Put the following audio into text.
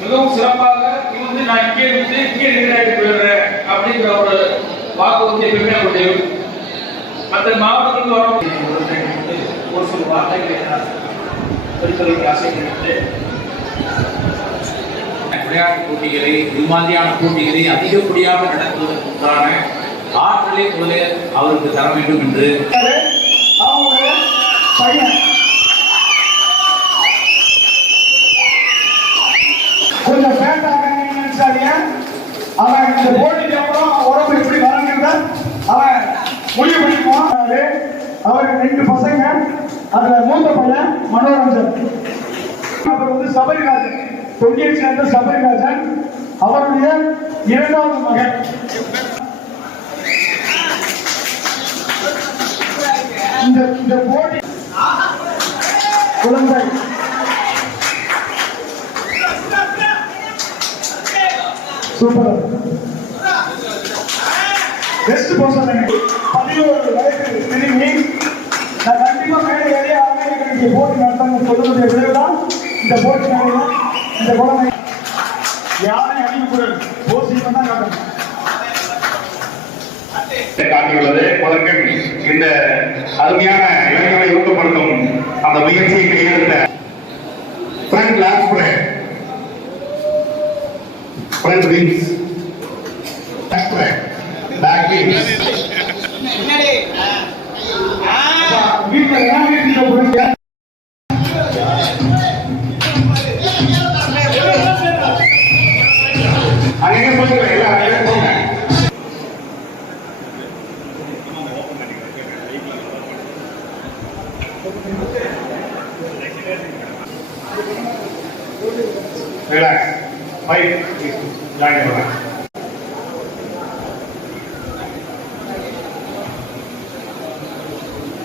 மிகவும் சிறப்பாக இருந்து நான் இங்கே இருந்து இங்கே இருக்கிறாங்க போயிடுறேன் அப்படிங்கிற ஒரு வாக்குறுதி எப்பவுமே அவருடைய மற்ற மாவட்டங்களுக்கு வர ஒரு சில வார்த்தைகளை பெருத்தலுக்கு ஆசைப்படுகிறேன். விளையாட்டுப் போட்டிகளை இது மாதிரியான போட்டிகளை அதிகப்படியாக நடத்துவதற்கான ஆற்றலை முதலில் அவருக்கு தர வேண்டும் என்று கொஞ்சம் பேட்டாங்க. அவன் இந்த போட்டிக்கு அப்புறம் உடம்பு எப்படி வரங்கிறத அவன் முடிவு பண்ணிக்குவான். அவருக்கு 2 பசங்க, அதுல மூத்த பையன் மனோரஞ்சன், அப்புறம் வந்து சபரிராஜன், தொண்டியை சேர்ந்த சபரிராஜன், அவருடைய 2வது மகன். இந்த போட்டி குழந்தை சூப்பர் பெஸ்ட் பர்சன். 11 வயது திரும்பி நான் கண்டிப்பா மேலே ஏறி அவங்க போட்டி நடத்தாங்க சொல்லுவதை விளைவுதான் இந்த போட்டி மேலே இந்த குழந்தை யாரையும் அணிவுக்குறல் போசியம் தான் காட்டணும் காட்டியுள்ளது. அதற்கு இந்த அருமையான இளைஞர்களை ஊக்கப்படுத்தும் அந்த முயற்சியை கையெழுத்த front lat spread, front wings, back spread, back wings. வீட்டுல என்ன போறீங்க? அங்கே போய் எல்லாம் போங்க. Relax. Fight. Line.